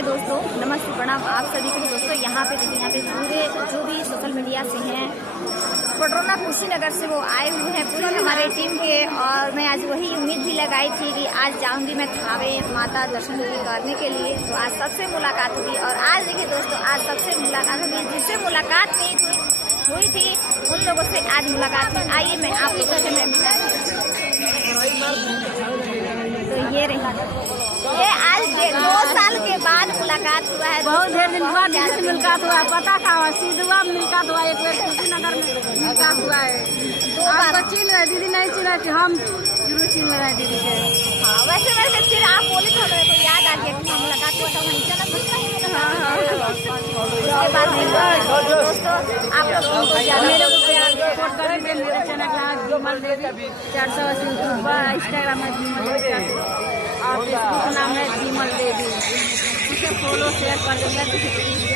हाय दोस्तों, नमस्ते, प्रणाम आप सभी को। दोस्तों यहाँ पे देखिए, यहाँ पे पूरे जो भी सोशल मीडिया से हैं, पटरौना कुशीनगर से वो आए हुए हैं पूरे हमारे टीम के। और मैं आज वही उम्मीद भी लगाई थी कि आज जाऊंगी मैं थावे माता दर्शन करने के लिए। तो आज सबसे मुलाकात हुई और आज देखिए दोस्तों, आज सबसे मुलाकात हुई। जिससे मुलाकात नहीं हुई थी उन लोगों से आज मुलाकात हुई। आइए मैं आप लोगों से तो ये आज 2 साल के बाद मुलाकात हुआ है। बहुत देर दिन बाद से मुलाकात हुआ है। पता था सीधवा मुलाकात हुआ, एक बार कुशीनगर में मुलाकात हुआ है। आपको चिन्ह रहे दीदी नहीं चिन्ह रहे, हम जरूर चिन्ह रहे दीदी के। हाँ, वैसे फिर आप बोले तो हमें तो याद आ गया कि मुलाकात हुआ था वहीं चला। उसके बाद दोस्तों आप लोग मेरे को सपोर्ट करेंगे। मेरे चैनल का विमल देवी 480 यूट्यूब पर, इंस्टाग्राम में विमल देवी और फेसबुक नाम है विमल देवी। इसे फॉलो शेयर कर देंगे।